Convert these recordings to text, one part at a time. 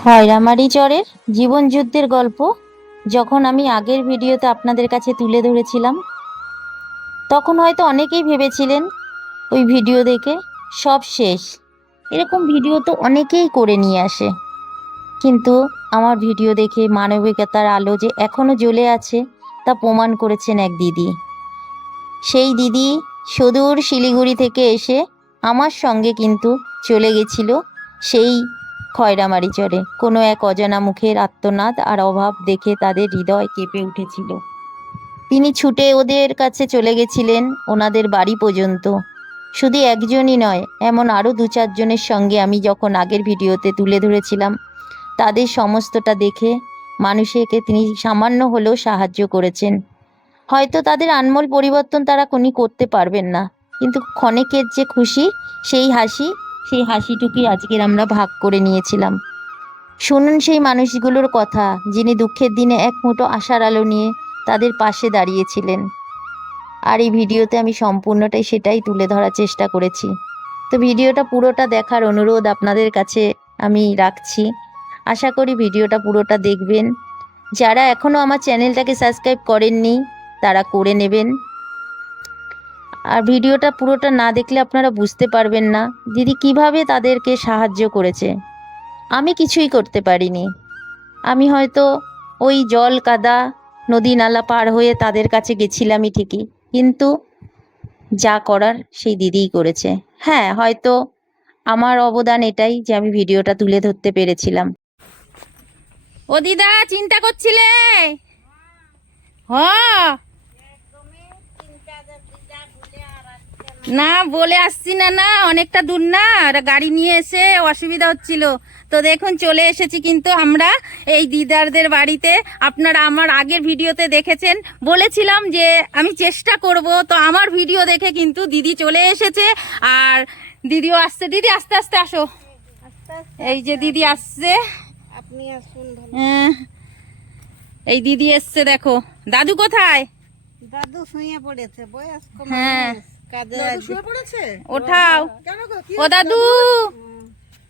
খয়রামারি চরের জীবন যুদ্ধের গল্প যখন আমি আগের ভিডিওতে আপনাদের কাছে তুলে ধরেছিলাম, তখন হয়তো অনেকেই ভেবেছিলেন ওই ভিডিও দেখে সব শেষ। এরকম ভিডিও তো অনেকেই করে নিয়ে আসে, কিন্তু আমার ভিডিও দেখে মানবিকতার আলো যে এখনো জ্বলে আছে তা প্রমাণ করেছেন এক দিদি। সেই দিদি সুদূর শিলিগুড়ি থেকে এসে আমার সঙ্গে কিন্তু চলে গেছিল সেই খয়রামারি চরে। কোনো এক অজানা মুখের আর্তনাদ আর অভাব দেখে তাদের হৃদয় কেঁপে উঠেছিল। তিনি ছুটে ওদের কাছে চলে গেছিলেন, ওনাদের বাড়ি পর্যন্ত। শুধু একজনই নয়, এমন আরও 2-4 জনের সঙ্গে আমি যখন আগের ভিডিওতে তুলে ধরেছিলাম, তাদের সমস্তটা দেখে মানুষকে তিনি সামান্য হলেও সাহায্য করেছেন। হয়তো তাদের আনমোল পরিবর্তন তারা কোনই করতে পারবেন না, কিন্তু ক্ষণিকের যে খুশি, সেই হাসিটুকুই আজকের আমরা ভাগ করে নিয়েছিলাম। শুনুন সেই মানুষগুলোর কথা, যিনি দুঃখের দিনে এক মুঠো আশার আলো নিয়ে তাদের পাশে দাঁড়িয়েছিলেন। আর এই ভিডিওতে আমি সম্পূর্ণটাই সেটাই তুলে ধরার চেষ্টা করেছি। তো ভিডিওটা পুরোটা দেখার অনুরোধ আপনাদের কাছে আমি রাখছি। আশা করি ভিডিওটা পুরোটা দেখবেন। যারা এখনও আমার চ্যানেলটাকে সাবস্ক্রাইব করেননি তারা করে নেবেন। আর ভিডিওটা পুরোটা না দেখলে আপনারা বুঝতে পারবেন না দিদি কিভাবে তাদেরকে সাহায্য করেছে। আমি কিছুই করতে পারিনি। আমি হয়তো ওই জল কাদা নদী নালা পার হয়ে তাদের কাছে গেছিলামই ঠিকই, কিন্তু যা করার সেই দিদিই করেছে। হ্যাঁ, হয়তো আমার অবদান এটাই যে আমি ভিডিওটা তুলে ধরতে পেরেছিলাম। ও দিদা, চিন্তা করছিলে? হ্যাঁ, না বলে আসছি না, না অনেকটা দূর না, আর গাড়ি নিয়ে এসে অসুবিধা হচ্ছিল। তো দেখুন চলে এসেছি কিন্তু আমরা এই দিদারদের বাড়িতে। আপনারা আমার আগের ভিডিওতে দেখেছেন, বলেছিলাম যে আমি চেষ্টা করব। তো আমার ভিডিও দেখে কিন্তু দিদি চলে এসেছে, আর দিদিও আসছে। দিদি আস্তে আস্তে আসো। এই যে দিদি আসছে, আপনি আসুন। এই দিদি এসছে, দেখো। দাদু কোথায়? দাদু শুয়ে পড়েছে, বয়স্ক মানুষ। হ্যাঁ, ওঠাও। ও দাদু,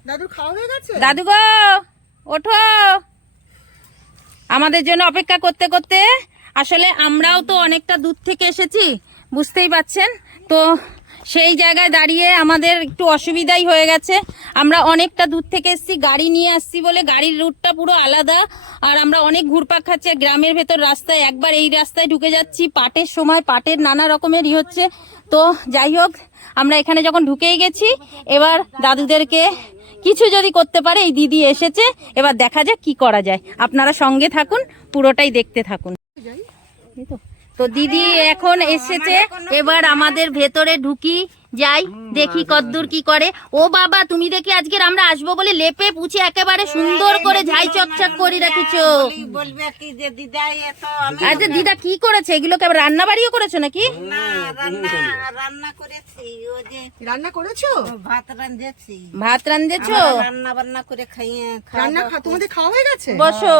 দাদু খাওয়া হয়ে গেছে? দাদু গো ওঠো। আমাদের জন্য অপেক্ষা করতে করতে আসলে আমরাও তো অনেকটা দূর থেকে এসেছি, বুঝতেই পাচ্ছেন। তো সেই জায়গায় দাঁড়িয়ে আমাদের একটু অসুবিধাই হয়ে গেছে। আমরা অনেকটা দূর থেকে এসেছি, গাড়ি নিয়ে আসছি বলে গাড়ির রুটটা পুরো আলাদা, আর আমরা অনেক ঘুরপাক খাচ্ছি। গ্রামের ভেতর রাস্তায় একবার এই রাস্তায় ঢুকে যাচ্ছি, পাটের সময় পাটের নানা রকমেরই হচ্ছে। তো যাই হোক, আমরা এখানে যখন ঢুকেই গেছি, এবার দাদুদেরকে কিছু যদি করতে পারে, এই দিদি এসেছে, এবার দেখা যাক কি করা যায়। আপনারা সঙ্গে থাকুন, পুরোটাই দেখতে থাকুন। তো দিদি এখন এসেছে, এবার আমাদের ভেতরে ঢুকি যাই, দেখি কদ্দূর কি করে। ও বাবা, তুমি দেখি আজকের আমরা আসবো বলে লেপে পুছে একেবারে সুন্দর করে ঝাই চকচক করে রেখেছো। আচ্ছা দিদা কি করেছে? এগুলোকে আবার রান্না বাড়িও করেছো নাকি? রান্না করেছো? ভাত রান্ধেছো? রান্না বান্না করে খাইয়ে তোমাদের খাওয়া হয়ে গেছে? বসো।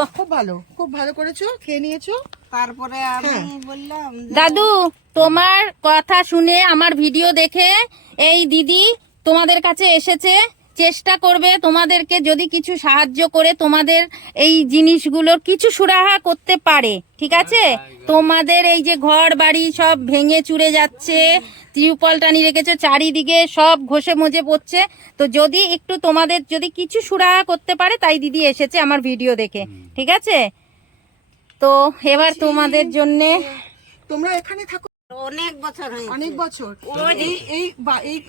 খুব ভালো করেছো, খেয়ে নিয়েছো। তারপরে আমি বললাম, দাদু তোমার কথা শুনে আমার ভিডিও দেখে এই দিদি তোমাদের কাছে এসেছে, চেষ্টা করবে তোমাদেরকে যদি কিছু সাহায্য করে তোমাদের এই জিনিসগুলোর কিছু সুরাহা করতে পারে। ঠিক আছে? তোমাদের এই যে ঘর বাড়ি সব ভেঙে চুরে যাচ্ছে, ত্রিপল টানি রেখেছো, চারিদিকে সব ঘষে মজে পড়ছে। তো যদি একটু তোমাদের যদি কিছু সুরাহা করতে পারে, তাই দিদি এসেছে আমার ভিডিও দেখে। ঠিক আছে? তো এবার তোমাদের জন্যে, তোমরা এখানে থাকো অনেক বছর হয়েছে, অনেক বছর।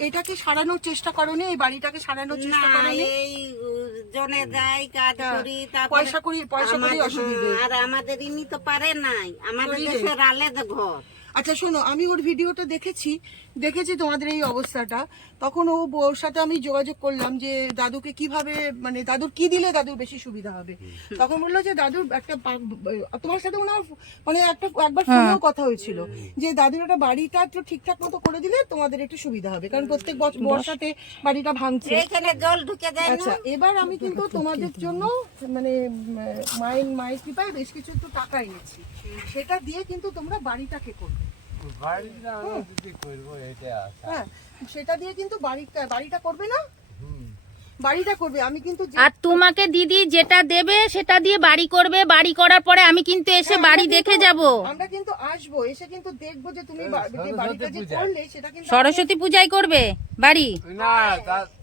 এইটাকে সারানোর চেষ্টা করোনি? এই বাড়িটাকে সারানোর চেষ্টা করোনি? এই জনে যাই কাজ করি, পয়সা করি অসুবিধে। আর আমাদের ইনি তো পারে নাই, আমাদের দেশের আলাদা ঘর। আচ্ছা শোনো, আমি ওর ভিডিওটা দেখেছি তোমাদের এই অবস্থাটা। তখন ওর সাথে আমি যোগাযোগ করলাম যে দাদুকে কিভাবে, মানে দাদুর কি দিলে দাদুর বেশি সুবিধা হবে। তখন বললো যে দাদুর একটা, তোমার সাথে ওনার মানে একবার ফোনেও কথা হয়েছিল যে দাদুর একটা বাড়িটা একটু ঠিকঠাক মতো করে দিলে তোমাদের একটু সুবিধা হবে, কারণ প্রত্যেক বর্ষাতে বাড়িটা ভাঙছে, এখানে জল ঢুকে যায়। আচ্ছা, এবার আমি কিন্তু তোমাদের জন্য মানে মায়ের কৃপায় বেশ কিছু একটু টাকা এনেছি, সেটা দিয়ে কিন্তু তোমরা বাড়িটাকে করবে। হ্যাঁ, সেটা দিয়ে কিন্তু বাড়িটা করবে না? বাড়িটা করবে। আমি কিন্তু আর তোমাকে দিদি যেটা দেবে সেটা দিয়ে বাড়ি করবে, বাড়ি করার পরে আমি কিন্তু এসে বাড়ি দেখে যাব। আমরা কিন্তু আসবো, এসে কিন্তু দেখবো যে তুমি যে বাড়িটা যে করলে সেটা কিন্তু সরস্বতী পূজায় করবে বাড়ি? না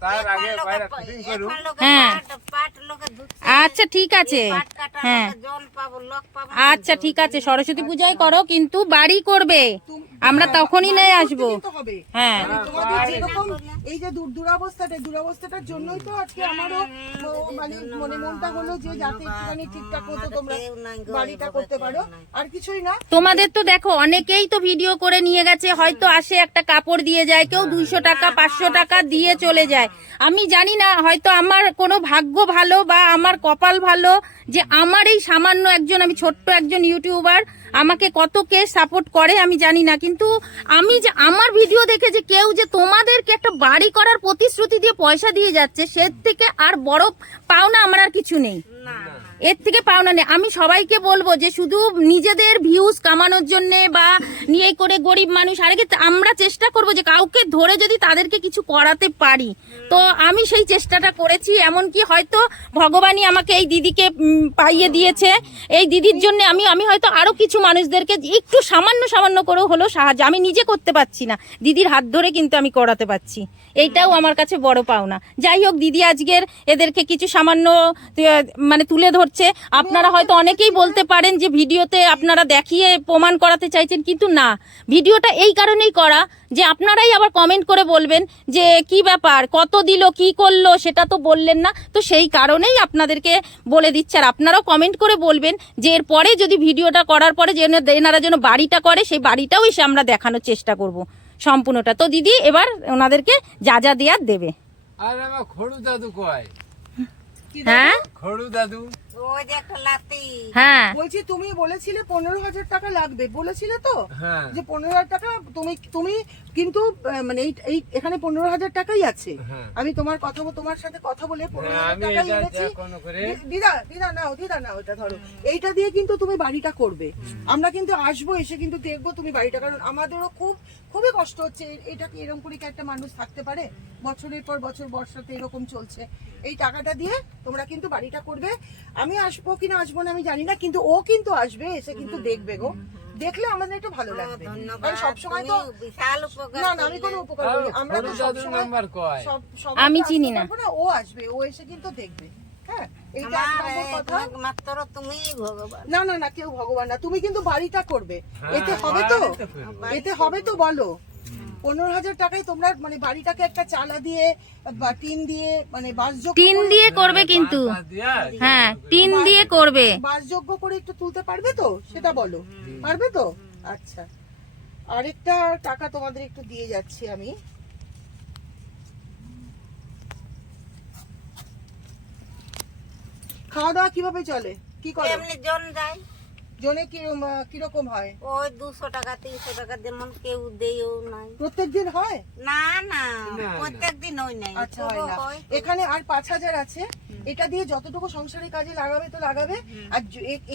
তার আগে বাইরে শুটিং করুন। হ্যাঁ পাট লোকে ধুচ্ছে, আচ্ছা ঠিক আছে, পাট কাটা হ্যাঁ লোকে জল পাবো, লোক পাবো। আচ্ছা ঠিক আছে, সরস্বতী পূজায় করো কিন্তু বাড়ি করবে, আমরা তখনই নিয়ে আসবো। কিন্তু হবে। হ্যাঁ তোমাদের যেরকম এই যে দুরবস্থাটার জন্যই তো আজকে আমারও মানে মনটা হলো যে যাতে একটুখানি ঠিকঠাক মতো তোমরা বাড়িটা করতে পারো, আর কিছুই না। তোমাদের তো দেখো অনেকেই তো ভিডিও করে নিয়ে গেছে, হয়তো আসে একটা কাপড় দিয়ে যায়, কেউ 200 টাকা 500 টাকা দিয়ে চলে যায়। আমি জানি না, হয়তো আমার কোনো ভাগ্য ভালো বা আমার কপাল ভালো যে আমার এই সামান্য একজন, আমি ছোট্ট একজন ইউটিউবার, আমাকে কত কে সাপোর্ট করে আমি জানি না, কিন্তু আমি যে আমার ভিডিও দেখে যে কেউ যে তোমাদেরকে একটা বাড়ি করার প্রতিশ্রুতি দিয়ে পয়সা দিয়ে যাচ্ছে, সে থেকে আর বড় পাওনা আমার আর কিছু নেই, এর থেকে পাওনা নেই। আমি সবাইকে বলবো যে শুধু নিজেদের ভিউজ কামানোর জন্য বা নিয়ে করে গরিব মানুষ, আরে আমরা চেষ্টা করব যে কাউকে ধরে যদি তাদেরকে কিছু করাতে পারি, তো আমি সেই চেষ্টাটা করেছি। এমনকি হয়তো ভগবানই আমাকে এই দিদিকে পাইয়ে দিয়েছে, এই দিদির জন্য আমি হয়তো আরো কিছু মানুষদেরকে একটু সামান্য করেও হলো সাহায্য, আমি নিজে করতে পারছি না, দিদির হাত ধরে কিন্তু আমি করাতে পারছি, এইটাও আমার কাছে বড় পাওনা। যাই হোক, দিদি আজকের এদেরকে কিছু সামান্য মানে তুলে ধরছে। আপনারা হয়তো অনেকেই বলতে পারেন যে ভিডিওতে আপনারা দেখিয়ে প্রমাণ করাতে চাইছেন, কিন্তু না, ভিডিওটা এই কারণেই করা যে আপনারাই আবার কমেন্ট করে বলবেন যে কি ব্যাপার, কত দিল, কি করলো, সেটা তো বললেন না, তো সেই কারণেই আপনাদেরকে বলে দিচ্ছে। আর আপনারাও কমেন্ট করে বলবেন যে এরপরে যদি ভিডিওটা করার পরে যে এনারা যেন বাড়িটা করে, সেই বাড়িটাও এসে আমরা দেখানোর চেষ্টা করব সম্পূর্ণটা। তো দিদি এবার ওনাদেরকে যা যা দেওয়ার দেবে। আর আমার খড়ু দাদু কয়, হ্যাঁ খড়ু দাদু ওই যে একটা লাতি, হ্যাঁ বলছি তুমি বলেছিলে 15,000 টাকা লাগবে, বলেছিলে তো হ্যাঁ যে 15,000 টাকা তুমি কিন্তু মানে এই এখানে 15,000 টাকাই আছে। হ্যাঁ। আমি তোমার সাথে কথা বলে 15,000 আমি টাকাই এটা এনেছি। যা কোনো করে দিদা নাও এটা ধরো, এইটা দিয়ে কিন্তু তুমি বাড়িটা করবে। আমরা কিন্তু আসবো, এসে কিন্তু দেখবো তুমি বাড়িটা, কারণ আমাদেরও খুবই কষ্ট হচ্ছে। এটা কি এরকম করে কি একটা মানুষ থাকতে পারে? বছরের পর বছর বর্ষাতে এরকম চলছে। এই টাকাটা দিয়ে তোমরা কিন্তু বাড়িটা করবে। আমি আসবো কিনা আসবো না আমি জানি না, কিন্তু ও কিন্তু আসবে, এসে কিন্তু দেখবে গো। দেখলে আমাদের একটু ভালো লাগবে, কারণ সবসময় তো বিশাল উপকার। না আমি কোনো উপকার করি, আমরা তো খড়ু দাদুর সবসময় নাম্বার কয়, আমি আসতে চিনি না। পারবো না। ও আসবে, ও এসে কিন্তু দেখবে। হ্যাঁ, এইটা এক নম্বর কথা। মাত্র তুমি ভগবান। না কেউ ভগবান না, তুমি কিন্তু বাড়িটা করবে। হ্যাঁ, এতে হবে তো, বাড়ি তো করবে। এতে হবে তো বলো। 15,000 টাকায় তোমরা মানে বাড়িটাকে একটা চালা দিয়ে বা টিন দিয়ে মানে বাসযোগ্য টিন দিয়ে করবে কিন্তু, বাদ দিয়া, হ্যাঁ টিন দিয়ে করবে। বাসযোগ্য করে একটু তুলতে পারবে তো, সেটা বলো। পারবে তো? আচ্ছা, আরেকটা টাকা তোমাদের একটু দিয়ে যাচ্ছি আমি। খাওয়া দাওয়া কিভাবে চলে, কি করো? এমনি জন যায়, জনে কিরকম হয়? ওই 200 টাকা 300 টাকা, যেমন কেউ দেয়ও নাই। প্রত্যেকদিন হয়? না না। প্রত্যেকদিন ওই নাই। আচ্ছা, হয় তবু না। হয়। এখানে আর 5,000 আছে, এটা দিয়ে যতটুকু সংসারের কাজে লাগাবে তো লাগাবে, আর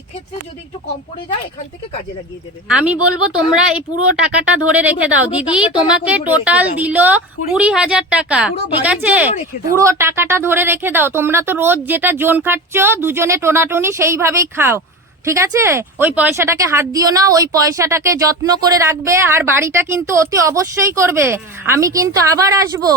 এক্ষেত্রে যদি একটু কম পড়ে যায় এখান থেকে কাজে লাগিয়ে দেবে। আমি বলবো তোমরা এই পুরো টাকাটা ধরে রেখে দাও পুরো দিদি, টাকাটা তোমাকে এখন ধরে টোটাল রেখে দাও। দিল 20,000 টাকা, পুরো ঠিক বাড়ির আছে? জন্য রেখে দাও। পুরো টাকাটা ধরে রেখে দাও, তোমরা তো রোজ যেটা জোন খাচ্ছ দুজনে টোনাটুনি সেইভাবেই খাও, ঠিক আছে? ওই পয়সাটাকে হাত দিও না, ওই পয়সাটাকে যত্ন করে রাখবে, আর বাড়িটা কিন্তু অতি অবশ্যই করবে। আমি কিন্তু আবার আসবো,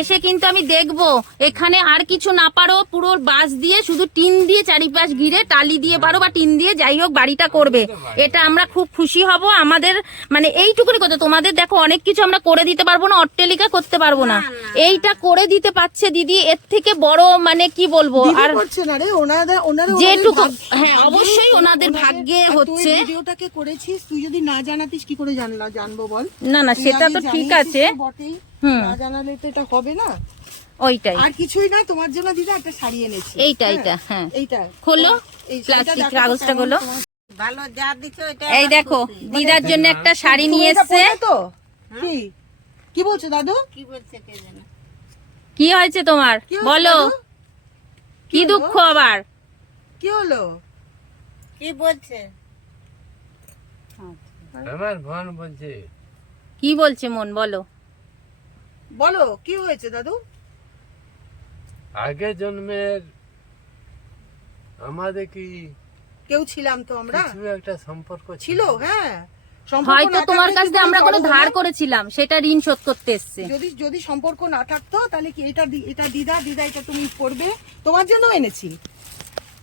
এসে কিন্তু আমি দেখবো এখানে আর কিছু না পারো, পুরো বাঁশ দিয়ে শুধু টিন দিয়ে চারিপাশ ঘিরে টালি দিয়ে পারো বা টিন দিয়ে যাই হোক বাড়িটা করবে, এটা আমরা খুব খুশি হব। আমাদের মানে এইটুকুনি কথা, তোমাদের দেখো অনেক কিছু আমরা করে দিতে পারবো না, অট্টালিকা করতে পারবো না, এইটা করে দিতে পারছে দিদি, এর থেকে বড় মানে কি বলবো। দিদি আর করছে না রে, ওনারা যেটুকু, হ্যাঁ অবশ্যই ওনাদের ভাগ্যে হচ্ছে। তুই ভিডিওটাকে করেছিস, তুই যদি না জানাতিস কি করে জানবো বল? না না তুই সেটা আগে তো ঠিক জানিয়েছিস আছে, তো বটেই, হুম। না জানালে তো এটা হবে না। ওইটাই, আর কিছুই না, তোমার জন্য দিদা একটা শাড়ি এনেছি। এইটা হ্যাঁ, এইটা, হ্যাঁ এইটা খোলো, এই শাড়িটা প্লাস্টিক দেখো তো কাগজটা কেমন খোলো। তোমার। ভালো যা দিছো এটা এই আমার দেখো খুশি। দিদার জন্য একটা শাড়ি তুমি নিয়ে এটা এসছে। পরবে তো? কি বলছো দাদু? কি বলছে কে জানে। কি হয়েছে তোমার কি হয়েছে বলো, দাদু? কি দুঃখ আবার? কি হলো? কি বলছে? আমার বোন বলছে, কি বলছে মন, বলো। বলো কি হয়েছে দাদু? আগের জন্মের আমাদের কি কেউ ছিলাম তো আমরা, কিছু একটা সম্পর্ক ছিল। হ্যাঁ, সম্পর্ক হয়তো না তোমার থাকলে কাছ কি থেকে আমরা বড় কোনো ধার হলাম? করেছিলাম, সেটা ঋণ শোধ করতে এসছে। যদি যদি সম্পর্ক না থাকতো তাহলে কি এটা এটা দিদা এটা তুমি পড়বে, তোমার জন্য এনেছি,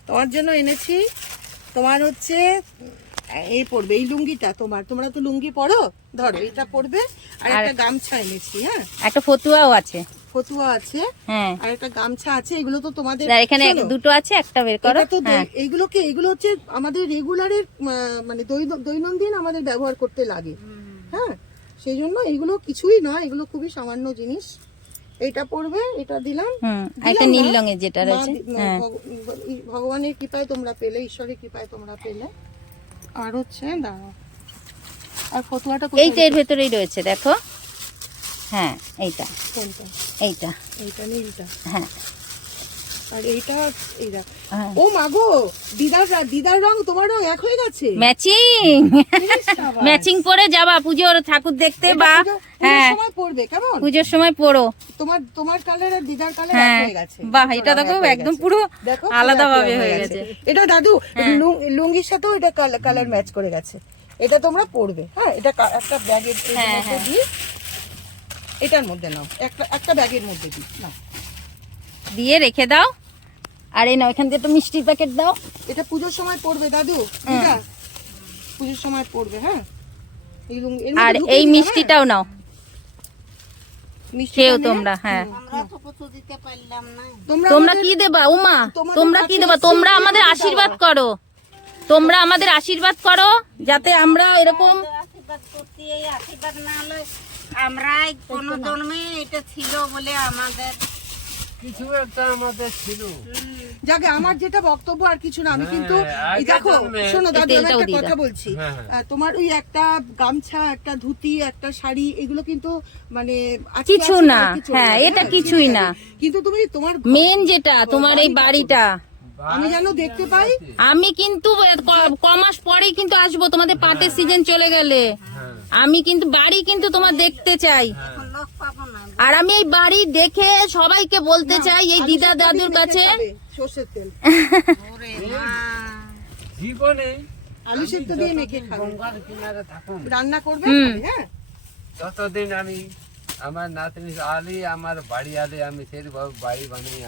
তোমার জন্য এনেছি। তোমার হচ্ছে এই পড়বে, এই লুঙ্গিটা তোমার, তোমরা তো লুঙ্গি পরো, ধরো এটা পড়বে। আর একটা গামছা এনেছি। হ্যাঁ, একটা ফতুয়াও আছে। ফতুয়া আছে, হ্যাঁ, আর একটা গামছা আছে। এগুলো তো তোমাদের, আর এখানে শোনো, দুটো আছে, একটা বের করো। এটা তো হ্যাঁ, এগুলো হচ্ছে আমাদের রেগুলারের মানে দৈনন্দিন আমাদের ব্যবহার করতে লাগে। হ্যাঁ, সেই জন্য এগুলো কিছুই নয়, এগুলো খুবই সামান্য জিনিস। এটা পড়বে, এটা দিলাম। একটা দিলাম নীল না? রঙের যেটা রয়েছে। হ্যাঁ, ভগবানের কৃপায় তোমরা পেলে, ঈশ্বরের কৃপায় তোমরা পেলে। আর হচ্ছে দাঁড়াও, আর ফতুয়াটা এইটা এর ভেতরেই রয়েছে, দেখো। হ্যাঁ, এইটা কোনটা? এইটা। এইটা নীলটা। হ্যাঁ, আর এইটা এই দেখ। হ্যাঁ। ও মাগো, দিদার রং তোমার রং এক হয়ে গেছে। ম্যাচিং ইস বাবা। ম্যাচিং পরে যাবা পুজোর ঠাকুর দেখতে, এটা বা পুজোর হ্যাঁ সময় পড়বে কেমন? পুজোর সময় পড়ো। তোমার কালার আর দিদার কালার এক হ্যাঁ, হয়ে গেছে। বাহ, দুটো এটা রং দেখো এক হয়ে একদম গেছে। পুরো দেখো, আলাদা পুরো ভাবে এক হয়ে গেছে। এটা দাদু হ্যাঁ। লুঙ্গির সাথেও এটা কালার ম্যাচ করে গেছে। এটা তোমরা পড়বে। হ্যাঁ, এটা একটা ব্যাগের হ্যাঁ, মধ্যে হ্যাঁ। দিই, এটার মধ্যে নাও, একটা ব্যাগের মধ্যে দিই নাও। দিয়ে রেখে দাও। আর এই নাও, এখান থেকে একটা মিষ্টির প্যাকেট দাও। এটা পুজোর সময় পড়বে দাদু, দিদা পুজোর সময় পড়বে। হ্যাঁ, এই লুঙ্গি এর মধ্যে আর ঢুকিয়ে এই দিলাম, মিষ্টিটাও নাও, হ্যাঁ? মিষ্টিটা খেও নিয়ে- তোমরা। হ্যাঁ, আমরা তো কিছু দিতে পারলাম না। তোমরা আমাদের- কি দেবা উমা? তোমাদের তোমরা কি কাছে দেবা? এসেছি, তোমরা কি আমাদের দেবা? আশীর্বাদ করো, তোমরা আমাদের আশীর্বাদ করো, যাতে আমরা এরকম আশীর্বাদ করতে, এই আশীর্বাদ না হলে আমরাই কোনো জন্মে এটা ছিল বলে আমাদের কিছু একটা আমাদের ছিল। যাকে আমার যেটা বক্তব্য আর কিছু না, আমি হ্যাঁ, কিন্তু এই আগে দেখো, জন্মে- শোনো দাদু, আমি তেলটাও একটা দিয়ে কথা দাও। বলছি। হ্যাঁ, হ্যাঁ। তোমার ওই একটা গামছা, একটা ধুতি, একটা শাড়ি, এগুলো কিন্তু মানে আজকে কিছু আছে, না। কালকে চলে হ্যাঁ, যাবে, এটা হ্যাঁ, কিছুই চলে না। যাবে। কিন্তু তুমি তোমার মেন যেটা তোমার এই বাড়িটা, আমি যেন দেখতে পাই। আমি কিন্তু কমাস পরেই কিন্তু আসবো, তোমাদের পাটের সিজন চলে গেলে। হ্যাঁ, আমি কিন্তু বাড়ি কিন্তু তোমার দেখতে চাই। এখন লোক পাবো না। আর আমি এই বাড়ি দেখে সবাইকে বলতে চাই, এই দিদা দাদুর কাছে সর্ষের তেল, ওরে মা, জীবনে আলু সিদ্ধ দিয়ে মেখে খাবে, গঙ্গার কিনারে থাকুন রান্না করবে। হ্যাঁ, ততদিন আমি আমার নাতনি আলি, আমার বাড়ি আলি, আমি সেইভাবে বাড়ি বানিয়ে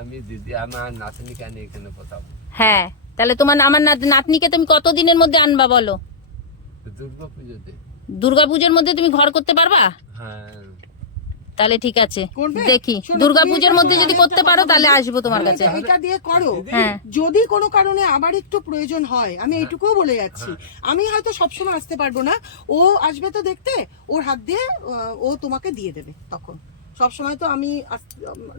আমি দিদি আমার নাতনিকে আনি এখানে বসাবো। হ্যাঁ, তাহলে তোমার আমার নাতনিকে তুমি কতদিনের মধ্যে আনবা বলো? দুর্গা পুজোতে। দুর্গাপূজার মধ্যে তুমি ঘর করতে পারবা? হ্যাঁ, তাহলে ঠিক আছে, করবে? দেখি শোনো, দুর্গাপূজার তুমি মধ্যে এটা যদি করো, করতে পারো তাহলে আসবো তোমার কাছে। এটা দিয়ে করো। হ্যাঁ, যদি কোনো কারণে আবার একটু প্রয়োজন হয়, আমি এইটুকুও বলে যাচ্ছি, আমি হয়তো সবসময় আসতে পারবো না, ও আসবে তো দেখতে, ওর হাত দিয়ে ও তোমাকে দিয়ে দেবে। তখন সবসময় তো আমি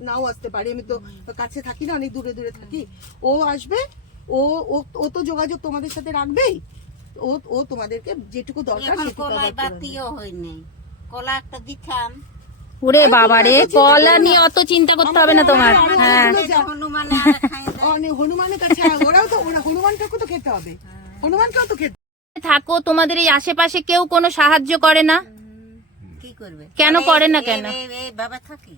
নাও আসতে পারি, আমি তো কাছে থাকি না, অনেক দূরে দূরে থাকি। ও আসবে, ও ও ও তো যোগাযোগ তোমাদের সাথে রাখবেই। ও তোমাদেরকে যেটুকু দরকার এখন সেটুকু কলাই আবার করে দেবে। বাতিও হয় নাই, কলা একটা দিতাম। ওরে বাবা রে, কলা নিয়ে অত চিন্তা করতে হবে না তোমার। হ্যাঁ, হনুমানে আর খাই দেয়। হনুমানের কাছে ওরা হনুমানটাকে তো খেতে হবে, হনুমানকেও তো খেতে থাকো, তোমাদের এই আশেপাশে কেউ কোনো সাহায্য করে না? কি করবে? কেন আরে করে না কেন? এই বাবা থাকি।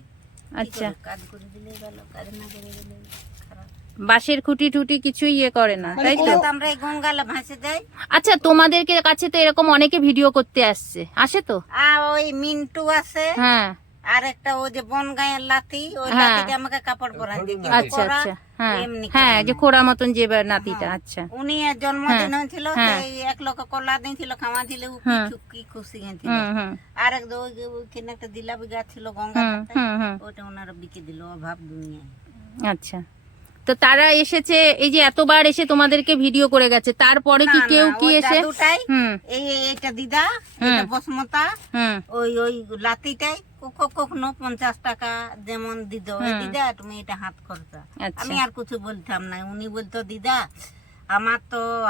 আচ্ছা, কাজ করে দিলে ভালো, কাজ না করে দিলে খারাপ। বাঁশের খুঁটি টুটি কিছু ইয়ে করে না, তাই তো? তো আমরা এই গঙ্গালে ভাসে যাই। আচ্ছা, তোমাদেরকে কাছে তো এরকম অনেকে ভিডিও করতে আসছে, আসে তো? আর ওই মিন্টু আছে, হ্যাঁ, আর একটা ওই যে বনগাঁয়ের লাতি, ওই হ্যাঁ। লাতিটা আমাকে কাপড় পরাই দিই, কিন্তু আচ্ছা পরা আচ্ছা, হ্যাঁ এমনি হ্যাঁ, করে যে না। খোড়া মতন যে নাতিটা। আচ্ছা, উনি এর জন্মদিন হ্যাঁ, হয়েছিল, হ্যাঁ। সেই 1 লক্ষ কলা দিয়েছিল, খাওয়া দিলে ও হ্যাঁ। কি খুশি গেছিল। হুম হুম আর এক ওইখানে একটা জিলাপি গাছ ছিল গঙ্গা হুম ঘাটে, হুম হুম, ওটা ওনারা বিকে দিল, অভাব দুনিয়ায়। আচ্ছা। তো তারা এসেছে, এই যে এতবার এসে তোমাদেরকে ভিডিও করে গেছে, তারপরে কি না, কেউ না, কি ওই এসে? দাদুটাই, হুম এইটা দিদা, এটা বসমতা, হুম, ওই লাতিটাই কখনো 50 টাকা যেমন দিত, ওই দিদা তুমি এটা হাত খরচা। আচ্ছা। আমি আর কিছু বলতাম না, উনি বলতো দিদা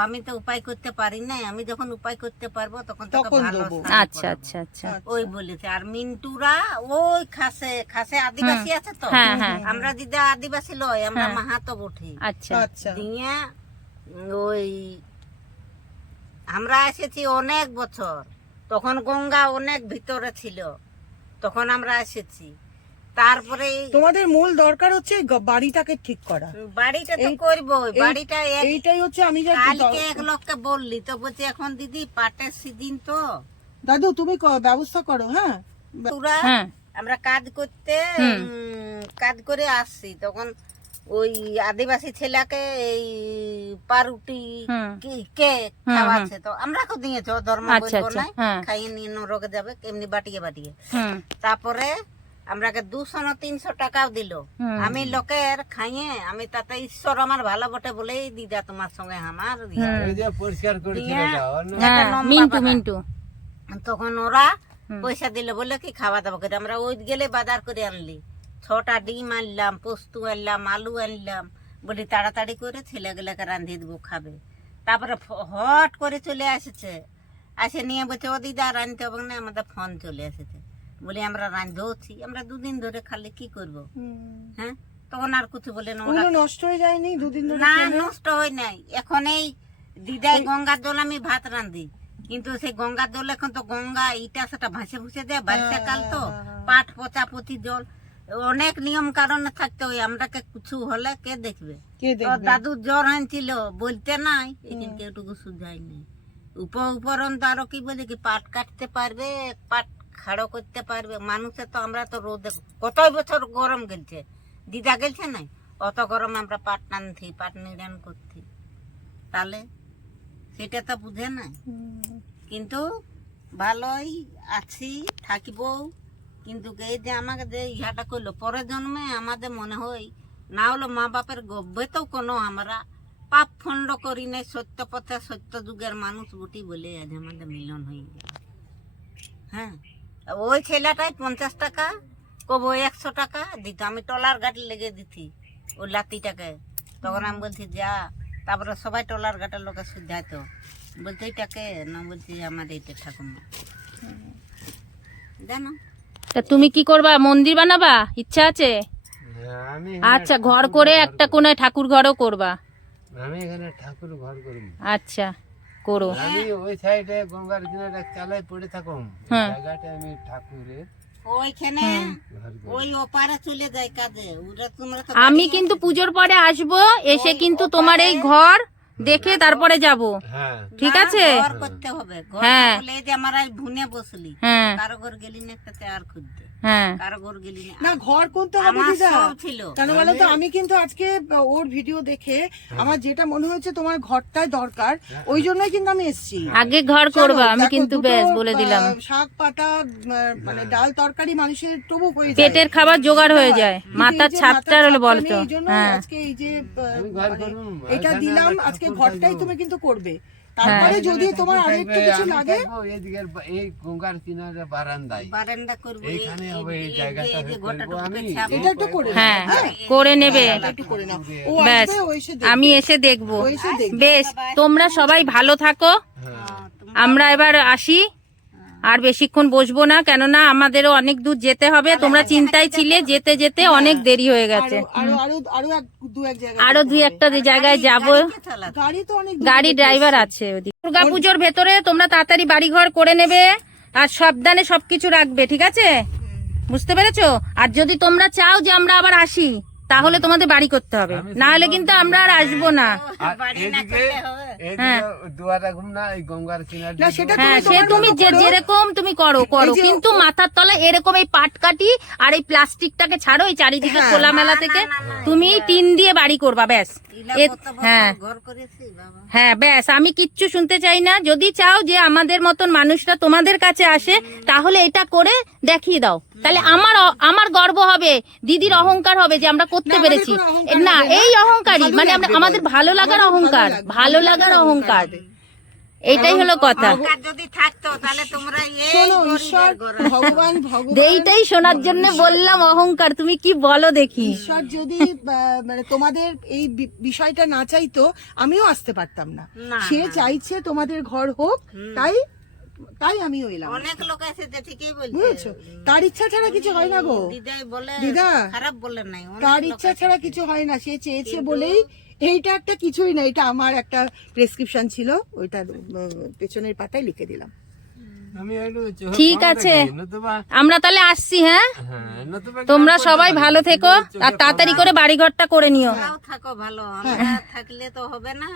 আমি তো উপায় করতে পারি না, আমি যখন উপায় করতে পারবো তখন তোকে তখন ভালো দেবো। শাড়ি আচ্ছা পরাবো। আচ্ছা আচ্ছা, ওই বলেছে। আর মিন্টুরা ওই খাসে আদিবাসী আছে তো, হ্যাঁ হ্যাঁ, আমরা দিদা আদিবাসী লয়, আমরা মাহাতো বঠি। আচ্ছা আচ্ছা, দিয়ে ওই আমরা এসেছি অনেক বছর, তখন গঙ্গা অনেক ভিতরে ছিল, তখন আমরা এসেছি। তারপরে তোমাদের মূল দরকার হচ্ছে বাড়িটাকে ঠিক করা। বাড়িটা তো করবো, বাড়িটা এইটাই হচ্ছে আমি যা কালকে এক লোককে বললি তো, বলছে এখন দিদি পাটের সিজন তো দাদু তুমি ব্যবস্থা করো। হ্যাঁ তোরা হ্যাঁ আমরা কাজ করতে কাজ করে আসছি, তখন ওই আদিবাসী ছেলেকে এই পাউরুটি কেক খাওয়াচ্ছে, তো আমরা কো দিয়েছ ধর্ম আচ্ছা, বলবো আচ্ছা, না, হ্যাঁ। খাইয়ে নিয়ে রোগে যাবে এমনি বাটিয়ে বাটিয়ে। হুম তারপরে আমরাকে 200 না 300 টাকাও দিল। আমি লোকের খাইয়ে আমি তাতে ঈশ্বর আমার ভালো বটে বলেই দিদা তোমার সঙ্গে আমার ওই যে পরিষ্কার করেছিল ওটা, অন্য হ্যাঁ মিন্টু মিন্টু তখন ওরা পয়সা দিল, বলে কি খাওয়া দাওয়া করে। আমরা ওই গেলে বাজার করে আনলি, 6টা ডিম আনলাম, পোস্তু আনলাম, আলু আনলাম, বলি তাড়াতাড়ি করে ছেলেগুলাকে রাঁধিয়ে দেবো খাবে। তারপরে হট করে চলে আসছে, আসে নিয়ে বলছে ও দিদা রাঁধতে হবে না, আমাদের ফোন চলে এসেছে, বলি আমরা রাঁধছি, আমরা 2 দিন ধরে খালি কি করব। হ্যাঁ তখন আর কিছু বলে না, ওরা নষ্ট হয়ে যায়নি 2 দিন ধরে? না নষ্ট হয় নাই। এখন এই দিদাই গঙ্গার জল আমি ভাত রাঁধি, কিন্তু সেই গঙ্গার জল এখন তো গঙ্গা ইটা সেটা ভাসে ভুসে দেয়, বর্ষাকাল তো পাট পচা পচি জল, অনেক নিয়ম কারণে থাকতে হয়। আমরাকে কিছু হলে কে দেখবে? তো দাদুর জ্বর হয়েছিল বলতে নাই, এখানে কেউটুকু সুঝাই নেই। উপরন্ত আরো কি বলে কি পাট কাটতে পারবে, পাট খাড়ো করতে পারবে মানুষের, তো আমরা তো রোদে কত বছর গরম গেলছে, দিদা গেলছে নাই, অত গরম আমরা পাট টানছি, পাট নিড়ান করছি, তাহলে সেটা তো বুঝে না। কিন্তু ভালোই আছি থাকিব, কিন্তু এই যে আমাকে যে ইহাটা করলো পরের জন্মে আমাদের মনে হয় না হলো মা বাপের গর্ভেতেও কোনো আমরা পাপ খণ্ড করি নাই, সত্য পথে সত্য যুগের মানুষ বুটি বলে আজ আমাদের মিলন হয়ে গেল। হ্যাঁ ওই ছেলেটাই 50 টাকা কবো 100 টাকা দিত, আমি টলার গাড়ি লেগে দিতি ওই লাতিটাকে, তখন আমি বলছি যা। তারপরে সবাই টলার গাটার লোকে শুধাইতো, বলতে এটাকে না, বলছি আমার এইটা ঠাকুমা জানো। তা তুমি কি করবা, মন্দির বানাবা ইচ্ছা আছে? আমি আচ্ছা ঘর করে একটা কোনায় ঠাকুর ঘরও করবা? আমি এখানে ঠাকুর ঘর করব। আচ্ছা করো। আমি ওই সাইডে গঙ্গার কিনারে চালায় পড়ে থাকুম, হ্যাঁ। জায়গাটা আমি ঠাকুরের ওইখানে ঘর করব। ওই ওপারে চলে যায় কাজে, ওরা তোমরা তো আমি কিন্তু পুজোর পরে আসবো, এসে কিন্তু তোমার এই ঘর দেখে তারপরে যাব, হ্যাঁ ঠিক আছে? ঘর করতে হবে, ঘর হ্যাঁ। বলে যে আমার আজ ভুনে বসলি, হ্যাঁ কারো ঘর গেলি না একটা আর খুঁজতে, হ্যাঁ কারো ঘর গেলি না। না ঘর করতে হবে আমার দিদা, সব ছিল। কেন বলো তো? আমি কিন্তু আজকে ওর ভিডিও দেখে আমার যেটা মনে হয়েছে তোমার ঘরটাই দরকার, ওই জন্যই কিন্তু আমি এসেছি। আগে ঘর করবা, আমি দেখো, কিন্তু দুটো, বেশ বলে দিলাম, শাক পাতা মানে ডাল তরকারি মানুষের তবু হয়ে যায়, পেটের খাবার জোগাড় হয়ে যায়, কিন্তু এই মাথার যে ছাদটা হলো ছাদটা বলতো। নেই, এই জন্য হ্যাঁ আজকে এই যে আমি ঘর মানে করব, এটা এখানে দিলাম, আমার আজকে ঠাকুর ঘরটাই থাকবো। তুমি কিন্তু করবে, তারপরে যদি তোমার আর একটু কিছু আমি লাগে থাকবো এদিকের এই গঙ্গার কিনারে বারান্দায়, বারান্দা করবো, এইখানে হবে এই জায়গাটা করবো আমি। এটা একটু করে নাও। হ্যাঁ করে নেবে, একটু করে নাও, ও ব্যাস আসবে, ও এসে দেখবে। আমি এসে দেখবো। ও এসে দেখবে। বেশ তোমরা সবাই ভালো থাকো, আমরা এবার আসি, আর বেশিক্ষণ বসবো না, কেননা আমাদেরও অনেক দূর যেতে হবে, তোমরা চিন্তায় ছিলে, যেতে যেতে অনেক দেরি হয়ে গেছে, আরো আরো আরো দু এক জায়গায় আরো দুই একটা যে জায়গায় যাব, গাড়ি তো অনেক গাড়ি ড্রাইভার আছে ওদিকে। দুর্গাপুজোর ভেতরে তোমরা তাড়াতাড়ি বাড়িঘর করে নেবে, আর সাবধানে সবকিছু রাখবে, ঠিক আছে? বুঝতে পেরেছো? আর যদি তোমরা চাও যে আমরা আবার আসি, তাহলে তোমাদের বাড়ি করতে হবে, না হলে কিন্তু আমরা আর আসবো না। আর এদিকে দুয়ারা ঘুম না, এই গঙ্গার কিনারে না, সেটা হ্যাঁ সে তোমার তুমি মতো করো। যেরকম তুমি করো এই যে- কিন্তু মাথার তলায় এরকম এই পাটকাঠি আর এই প্লাস্টিকটাকে ছাড়ো, এই চারিদিকে খোলামেলা থেকে তুমি টিন দিয়ে বাড়ি করবা, ব্যাস। হ্যাঁ ঘর করেছি বাবা। হ্যাঁ ব্যাস, আমি কিচ্ছু শুনতে চাই না। যদি চাও যে আমাদের মতন মানুষরা তোমাদের কাছে আসে, তাহলে এটা করে দেখিয়ে দাও, তাহলে আমার গর্ব হবে, দিদির অহংকার হবে যে আমরা করতে না, পেরেছি। আমাদের কোনো অহংকার না হবে না। এই অহংকারই ভালো মানে লাগবে আমাদের বল। ভালো লাগার আমাদের অহংকার, ভালো লাগার অহংকার, এইটাই হলো কথা। অহংকার যদি থাকতো তাহলে তোমরা এই শোনো, গরিবের ঈশ্বর ঘরে ভগবান এইটাই শোনার জন্য বললাম অহংকার, তুমি কি বলো দেখি। ঈশ্বর যদি মানে তোমাদের এই বিষয়টা না চাইতো, আমিও আসতে পারতাম না। না, সে চাইছে তোমাদের ঘর হোক, তাই তাই আমিও এলাম, অনেক লোক এসেছে ঠিকই বলছে, বুঝেছো? তার ইচ্ছা ছাড়া কিছু হয় না গো দিদাই বলে দিদা, খারাপ বলে নাই, অনেক তার লোক ইচ্ছা এসেছে। ছাড়া কিছু হয় না, সে চেয়েছে বলেই। এইটা একটা কিছুই না, এটা আমার একটা প্রেসক্রিপশন ছিল, ওইটা পেছনের পাতায় লিখে দিলাম, আমি একটু চোখ ঠিক কম আছে। দেখি, নতুবা আমরা তাহলে আসছি, হ্যাঁ হ্যাঁ নতুবা তোমরা কাজ সবাই করতে ভালো পারি, থেকো চোখে আর তাড়াতাড়ি কম করে বাড়িঘরটা করে নিও। তোমরাও থাকো ভালো, আমরা থাকলে তো হবে না।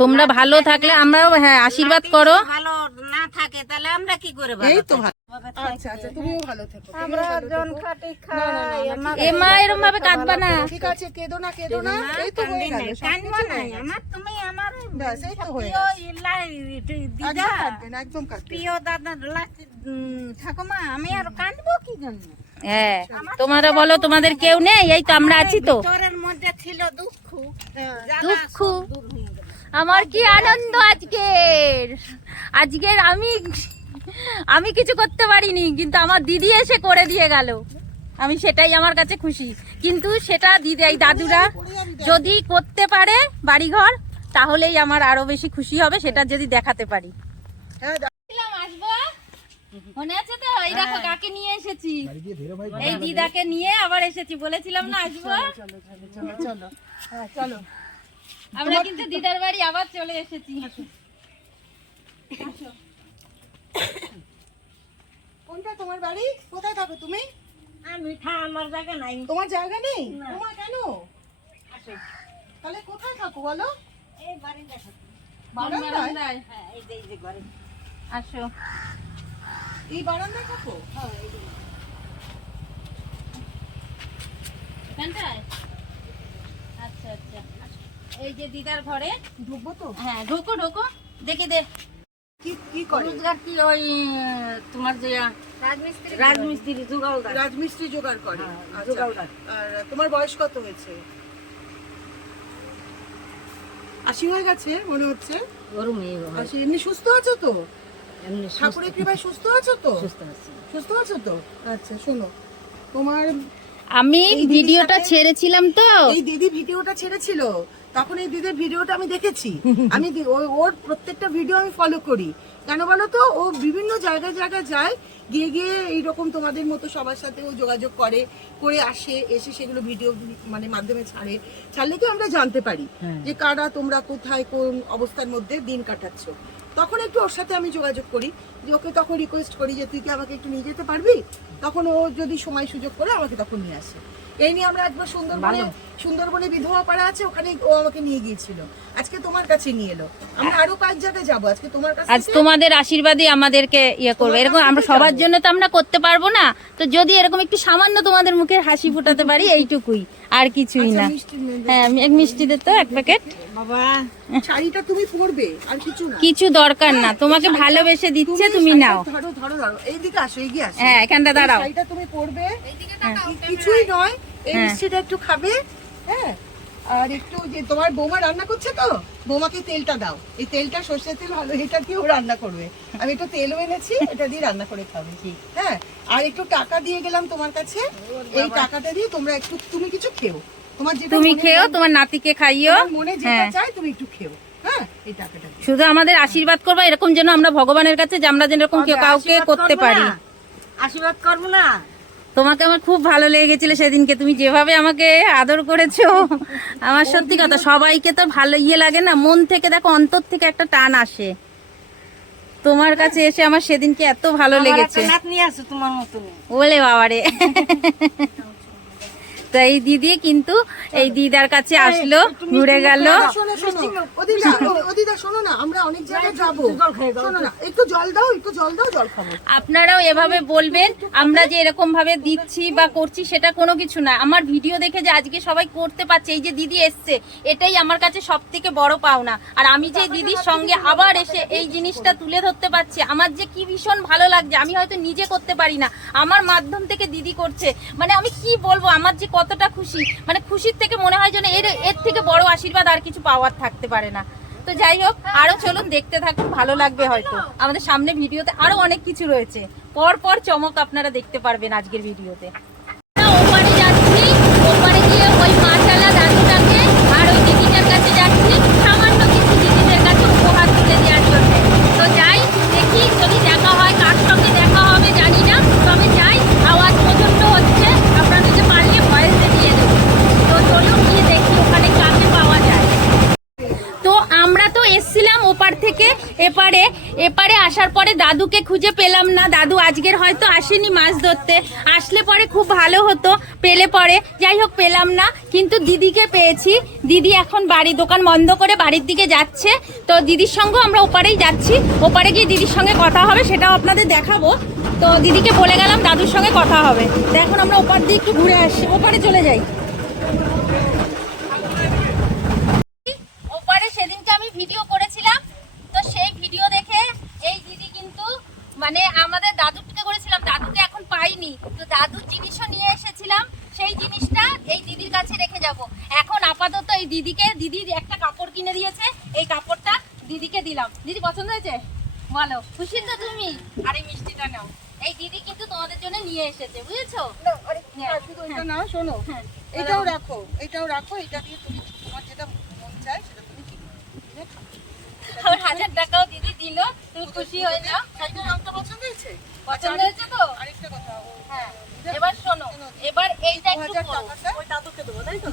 তোমরা ভালো থাকলে আমরাও হ্যাঁ আশীর্বাদ করো। ভালো না থাকে তাহলে আমরা কি করে এই ভালো তো থাকবো? ভালো। আচ্ছা আচ্ছা, তুমিও ভালো থেকো, তুমিও আমরা ভালো থেকো। জন খাটি খাই, এমা এরকম ভাবে কাঁদবা না। ঠিক আছে, কেঁদো না কেঁদো না, এই তো হয়ে গেল, সব কানবো কিছু না, হয়ে গেছে। আমার তুমি আমার ব্যাস, এই তো হয়ে প্রিয় গেছে। দিদা, একদম কাঁদবে না, একদম কাঁদবে না। প্রিয় দাদা ঠাকুমা, আমি আর কাঁদবো কি জন্য? হ্যাঁ তোমরা বলো তোমাদের কেউ নেই, এই তো আমরা আছি তো। ভিতরের মধ্যে ছিল দুঃখ, জ্বালা দুঃখ। সব দূর হয়ে গেল। আমার কি আনন্দ আজকের আমি কিছু করতে পারিনি, কিন্তু আমার দিদি এসে করে দিয়ে গেল, আমি সেটাই আমার কাছে খুশি। কিন্তু সেটা দিদি এই দাদুরা যদি করতে পারে বাড়িঘর, তাহলেই আমার আরো বেশি খুশি হবে, সেটা যদি দেখাতে পারি। হ্যাঁ, আসবো মনে আছে তো, এই দেখো কাকে নিয়ে এসেছি, এই দিদাকে নিয়ে আবার এসেছি, বলেছিলাম না আসবো। চলো চলো চলো, হ্যাঁ চলো। আমরা কিন্তু দিদার বাড়ি আবার চলে এসেছি। কোনটা তোমার বাড়ি? কোথায় থাকো তুমি? আমি আমার জায়গা নাই। তোমার জায়গা নেই? তোমার কেন? তাহলে কোথায় থাকো বলো? এই বাড়িতে থাকি। বারান্দায়? হ্যাঁ, এই যে ঘরে। আসো, এই বারান্দায় থাকো? এখানটায়? আচ্ছা আচ্ছা, এই যে দিদার ঘরে। ঢুকবো তো? হ্যাঁ ঢোকো ঢোকো, দেখি দে। কি কি করে? রোজগার কি ওই তোমার যে রাজমিস্ত্রি জোগাড়দার। রাজমিস্ত্রি জোগাড় করে? আচ্ছা। জোগাড়দার। আর তোমার বয়স কত হয়েছে? 80 হয়ে গেছে মনে হচ্ছে। গরু মেয়ে 80। এমনি সুস্থ আছো তো? এমনি ঠাকুরের কৃপায় সুস্থ আছো তো? সুস্থ আছে। সুস্থ আছো তো? আচ্ছা শোনো, তোমার আমি এই দিদির ভিডিওটা সাথে- ছেড়েছিলাম তো, এই দিদি ভিডিওটা ছেড়েছিল, তখন এই দিদির ভিডিওটা আমি দেখেছি। আমি ওর প্রত্যেকটা ভিডিও আমি ফলো করি। কেন বলো তো, ও বিভিন্ন জায়গায় জায়গায় যায়, গিয়ে গিয়ে এইরকম তোমাদের মতো সবার সাথে ও যোগাযোগ করে আসে, এসে সেগুলো ভিডিও মানে মাধ্যমে ছাড়লে কি আমরা জানতে পারি যে কারা তোমরা কোথায় কোন অবস্থার মধ্যে দিন কাটাচ্ছ। তখন একটু ওর সাথে আমি যোগাযোগ করি, যে ওকে তখন রিকোয়েস্ট করি যে তুই কি আমাকে একটু নিয়ে যেতে পারবি। তখন ও যদি সময় সুযোগ করে আমাকে তখন নিয়ে আসে। এই নিয়ে আমরা একবার সুন্দরবনে বিধবা পাড়া আছে, ওখানে ও আমাকে নিয়ে গিয়েছিল। আজকে তোমার কাছে নিয়ে এলো। আমরা আরো কয়েক জায়গায় যাবো, আজকে তোমার কাছে আজ তোমাদের আশীর্বাদই আমাদেরকে ইয়ে করবে। এরকম আমরা সবার জন্য তো আমরা করতে পারবো না, তো যদি এরকম একটু সামান্য তোমাদের মুখে হাসি ফুটাতে পারি, এইটুকুই, আর কিছুই না। হ্যাঁ এক মিষ্টি দে তো, এক প্যাকেট। বাবা শাড়িটা তুমি পরবে, আর কিছু না। কিছু দরকার না, তোমাকে ভালোবেসে দিচ্ছে, তুমি শাড়িটা নাও। ধরো ধরো ধরো, এইদিকে আসো, এগিয়ে আসো। হ্যাঁ এখানটা দাঁড়াও। এই শাড়িটা তুমি পরবে, কিছুই নয়, এই মিষ্টিটা একটু খাবে, হ্যাঁ। আর একটু যে তোমার বৌমা রান্না করছে তো, বৌমাকে তেলটা দাও, এই তেলটা সর্ষের তেল ভালো, এটা দিয়েও রান্না করবে। আমি একটু তেলও এনেছি, এটা দিয়ে রান্না করে খাবে, হ্যাঁ। আর একটু টাকা দিয়ে গেলাম তোমার কাছে, এই টাকাটা দিয়ে তোমরা একটু, তুমি কিছু খেও, তোমার যেটা তুমি মনে খেও, চায়, তোমার নাতিকে খাইও। তোমার মনে যেটা হ্যাঁ চায় তুমি একটু খেও, হ্যাঁ। এই টাকাটা দিয়ে। শুধু আমাদের আশীর্বাদ করবা, এরকম যেন আমরা ভগবানের কাছে যে আমরা যেন এরকম কেউ কাউকে করতে পারি। আশীর্বাদ করবো না? তোমাকে আমার খুব ভালো লেগেছিল সেদিনকে, তুমি যেভাবে আমাকে আদর করেছো, আমার সত্যি কথা, সবাইকে তো ভালো ইয়ে লাগে না, মন থেকে দেখো, অন্তর থেকে একটা টান আসে। তোমার কাছে এসে আমার সেদিনকে এত ভালো লেগেছে, নাতনি আছে তোমার মতন। বলে বাবারে। তো এই দিদি কিন্তু এই দিদার কাছে আসলো, ঘুরে গেল। শোনো শোনো, ওদিদা শোনো না, আমরা অনেক জায়গায় যাবো, শোনো না, একটু জল দাও, একটু জল দাও, জল খাবো। আপনারাও এভাবে বলবেন, আমরা যে এরকম ভাবে দিচ্ছি বা করছি সেটা কোনো কিছু না। আমার ভিডিও দেখে যে আজকে সবাই করতে পারছে, এই যে দিদি এসছে, এটাই আমার কাছে সব থেকে বড় পাওনা। আর আমি যে দিদির সঙ্গে আবার এসে এই জিনিসটা তুলে ধরতে পারছি, আমার যে কি ভীষণ ভালো লাগছে। আমি হয়তো নিজে করতে পারি না, আমার মাধ্যম থেকে দিদি করছে, মানে আমি কি বলবো, আমার যে কতটা খুশি, মানে খুশির থেকে মনে হয় যেন এর থেকে বড় আশীর্বাদ আর কিছু পাওয়ার থাকতে পারে না। তো যাই হোক, আরো চলুন দেখতে থাকুন, ভালো লাগবে হয়তো। আমাদের সামনে ভিডিওতে আরো অনেক কিছু রয়েছে, পর পর চমক আপনারা দেখতে পারবেন আজকের ভিডিওতে। ওপারে যাচ্ছি, ওপারে গিয়ে ওই মাশাআল্লাহ দাদুটাকে আর ওই দিদিটার কাছে যাচ্ছি, সামান্য কিছু দিদিদের কাছে উপহার তুলে দেওয়ার জন্য। তো যাই, দেখি যদি দেখা হয়, কার সঙ্গে দেখা হবে জানি না, তবে যাই। আওয়াজ প্রচন্ড হচ্ছে, আপনাদেরকে পারলে ভয়েসে দিয়ে দেবো। তো চলুন গিয়ে দেখি ওখানে কাকে পাওয়া যায়। তো আমরা তো এসছিলাম ওপার থেকে এপারে, এপারে আসার পরে দাদুকে খুঁজে পেলাম না, দাদু আজকের হয়তো আসেনি মাছ ধরতে, আসলে পরে খুব ভালো হতো পেলে পরে, যাই হোক পেলাম না, কিন্তু দিদিকে পেয়েছি। দিদি এখন বাড়ি দোকান বন্ধ করে বাড়ির দিকে যাচ্ছে, তো দিদির সঙ্গে আমরা ওপারেই যাচ্ছি, ওপারে গিয়ে দিদির সঙ্গে কথা হবে, সেটাও আপনাদের দেখাবো। তো দিদিকে বলে গেলাম দাদুর সঙ্গে কথা হবে, তো এখন আমরা ওপার দিয়ে একটু ঘুরে আসি, ওপারে চলে যাই। ওপারে সেদিনকে আমি ভিডিও করেছিলাম, তো সেই ভিডিও দেখে এই দিদি কিন্তু মানে আমাদের দাদুকে করেছিলাম, দাদুকে এখন পাইনি, তো দাদুর জিনিসও নিয়ে এসেছিলাম, সেই জিনিসটা এই দিদির কাছে রেখে যাব। এখন আপাতত এই দিদিকে, দিদির একটা কাপড় কিনে দিয়েছে, এই কাপড়টা দিদিকে দিলাম। দিদি পছন্দ হয়েছে? বলো, খুশি তো তুমি? আর এই মিষ্টিটা নাও, এই দিদি কিন্তু তোমাদের জন্য নিয়ে এসেছে, বুঝেছো? শুধু এটা নাও, শোনো, হ্যাঁ। এটাও রাখো, এটাও রাখো, এটা দিয়ে তুমি তোমার যেটা মন চায় সেটা তুমি কিনো। আমার 1000 টাকাও দিদি দিল, তুমি খুশি হয়ে যাও। শাড়িটার রংটা পছন্দ হয়েছে? পছন্দ হয়েছে তো? আরেকটা কথা, হ্যাঁ, এবার শোনো, এবার এইটা একটু 2000 করো। টাকাটা ওই দাদুকে দেবো, তাই তো?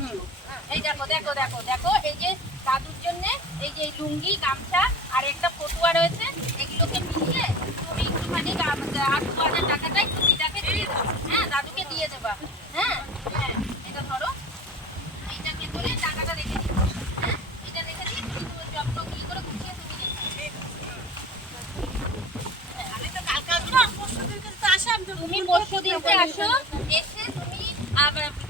এই দেখো দেখো দেখো দেখো, এই যে দাদুর জন্য এই যে লুঙ্গি, গামছা আর একটা ফতুয়া রয়েছে, এগুলোকে মিলিয়ে তুমি একটুখানি 2000 টাকাটা একটু দিদাকে দিয়ে দাও। হ্যাঁ, দাদুকে দিয়ে দেবা। হ্যাঁ হ্যাঁ, এটা ধরো, এইটা ভেতরে টাকাটা রেখে দিও। হ্যাঁ, এটা রেখে দিয়ে তুমি যত্ন কি করে গুছিয়ে তুমি রেখে তুমি পরশু দিনকে আসো, এসে তুমি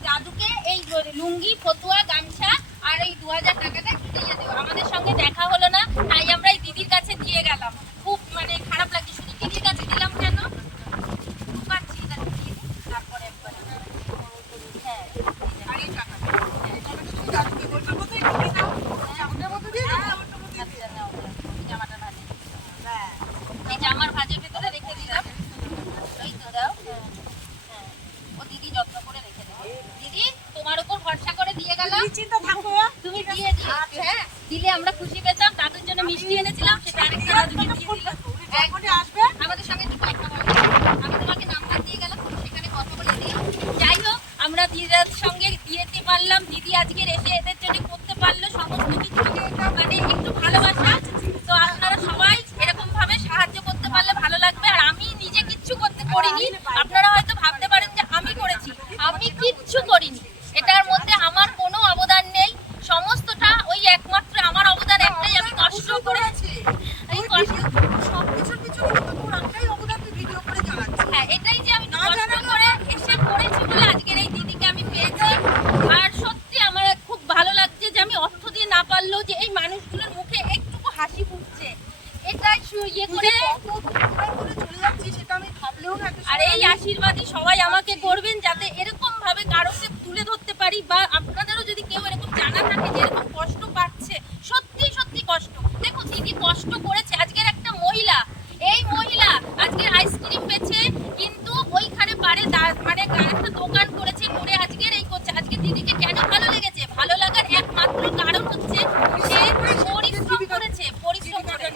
দাদুকে এই লুঙ্গি, ফতুয়া, গামছা আর এই 2000 টাকাটা দিয়ে দেবো। আমাদের সঙ্গে দেখা হলো না, তাই আমরা এই দিদির কাছে দিয়ে গেলাম। খুব মানে খারাপ লাগছে, শুধু দিদির কাছে দিলাম কেন পাচ্ছি, তারপরে একবার হ্যাঁ, আর এই টাকাটা তুমি দাদুকে বলবার মতোই রেখে দাও, ওটার মতো দিয়ে দাও। আচ্ছা নাও, জামাটা ভাজে, এই জামার ভাজের ভেতরে রেখে দিলাম, এই তো দাও। হ্যাঁ, ও দিদি যত্ন করে রেখে দেবে। দিদি তোমার উপর ভরসা করে দিয়ে গেলাম, চিন্তা থাকো, তুমি দিয়ে দিও। হ্যাঁ, দিলে আমরা খুশি পেতাম। দাদুর জন্য মিষ্টি এনেছিলাম, সেটা আরেকটা দাদুকে দিয়ে দিলাম। এখনই আসবে। আমাদের সঙ্গে একটু কথা বলো, আমি তোমাকে নাম্বার দিয়ে গেলাম, তুমি সেখানে কথা বলে দিও। যাই হোক, আমরা দিদার সঙ্গে দিতে পারলাম, দিদি আজকের এসে এদের জন্য করতে পারলো সমস্ত কিছু, মানে একটু ভালোবাসা। তো আপনারা সবাই এরকম ভাবে সাহায্য করতে পারলে ভালো লাগবে। আর আমি নিজে কিচ্ছু করতে করিনি, আপনারা হয়তো ভাবতে পারেন যে আমি করেছি, আমি কিচ্ছু করিনি, এটার মধ্যে আমার কোনো অবদান নেই, সমস্তটা ওই একমাত্র আমার অবদান একটাই, আমি কষ্ট করেছি। এই কষ্ট সবকিছুর পিছনে কিন্তু তোর একটাই অবদান, তুই ভিডিও করে জানাচ্ছিস। হ্যাঁ, এটাই যে আমি কষ্ট করে এসে করেছি বলে আজকের এই দিদিকে আমি পেয়েছি। আর সত্যি আমার খুব ভালো লাগছে যে আমি অর্থ দিয়ে না পারলেও যে এই মানুষগুলোর মুখে একটুকু হাসি ফুটছে, এটাই ইয়ে করে। চলে যাচ্ছি সেটা আমি ভাবলেও না। আর এই আশীর্বাদই সবাই আমাকে করবেন, যাতে এরকম ভাবে কারোকে তুলে ধরতে পারি, বা আপনাদেরও যদি কেউ এরকম জানা থাকে যে এরকম কষ্ট পাচ্ছে, সত্যি সত্যি কষ্ট। দেখো দিদি কষ্ট করেছে, আজকের একটা মহিলা, এই মহিলা আজকের আইসক্রিম বেচে কিন্তু ওইখানে পারে মানে একটা দোকান করেছে, করে আজকের এই করছে। আজকে দিদিকে কেন ভালো লেগেছে? ভালো লাগার একমাত্র কারণ হচ্ছে সে পরিশ্রম করেছে, পরিশ্রম করে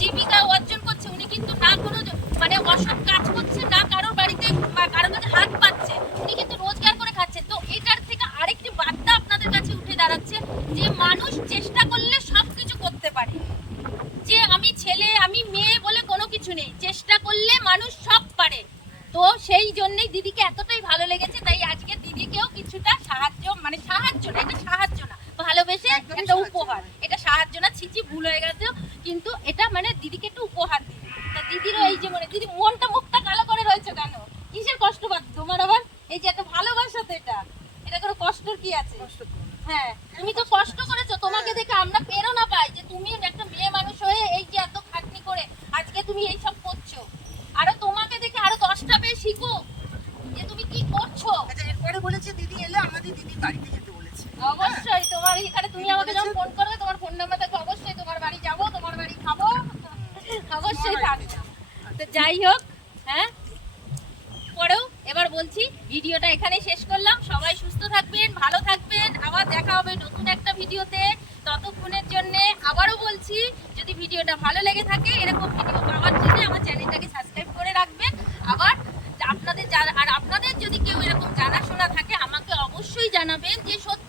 জীবিকা অর্জন করছে। উনি কিন্তু না কোনো মানে অসৎ কাজ করছে, না কারোর বাড়িতে বা কারোর কাছে হাত পাচ্ছে, উনি কিন্তু রোজগার করে খাচ্ছে। তো এটার থেকে আরেকটি বার্তা আপনাদের কাছে উঠে দাঁড়াচ্ছে যে মানুষ চেষ্টা করলে সবকিছু করতে পারে, যে আমি ছেলে আমি মেয়ে বলে কোনো কিছু নেই, চেষ্টা করলে মানুষ সব পারে। তো সেই জন্যই দিদিকে এতটাই ভালো লেগেছে, তাই আজকে দিদিকেও কিছুটা সাহায্য, মানে সাহায্য না, এটা সাহায্য না, ভালোবেসে একটা উপহার, এটা সাহায্য না, ছিচি ভুল হয়ে গেছে, কিন্তু এটা মানে দিদিকে একটু উপহার দিই। তা দিদিরও এই যে মানে দিদি মনটা মুখটা কালো করে রয়েছে কেন? কিসের কষ্ট পাচ্ছ তোমার আবার? এই যে একটা ভালোবাসা, তো এটা কোনো কষ্টর কি আছে? হ্যাঁ, তুমি তো কষ্ট করেছো, তোমাকে দেখে আমরা প্রেরণা পাই যে তুমি একটা মেয়ে মানুষ হয়ে এই যে এত খাটনি করে আজকে তুমি এই সব করছো। আরো তোমাকে দেখে আরো 10টা মেয়ে শিখো যে তুমি কি করছো। আচ্ছা, এরপরে বলেছে দিদি এলে আমাদের দিদির বাড়িতে যেতে বলেছে। অবশ্যই তোমার এখানে তুমি আমাকে যখন ফোন করবে, তোমার ফোন নাম্বার থাকবে, অবশ্যই তোমার বাড়ি যাবো, তোমার বাড়ি খাবো, অবশ্যই থাকবে। তো যাই হোক, হ্যাঁ, পরেও এবার বলছি ভিডিওটা এখানে শেষ করলাম। সবাই সুস্থ থাকবেন, ভালো থাকবেন, আবার দেখা হবে নতুন একটা ভিডিওতে। ততক্ষণের জন্য আবারও বলছি, যদি ভিডিওটা ভালো লেগে থাকে এরকম ভিডিও পাওয়ার জন্য আমার চ্যানেলটাকে সাবস্ক্রাইব করে রাখবেন। আবার আপনাদের যদি কেউ এরকম জানাশোনা থাকে আমাকে অবশ্যই জানাবেন যে সত্যি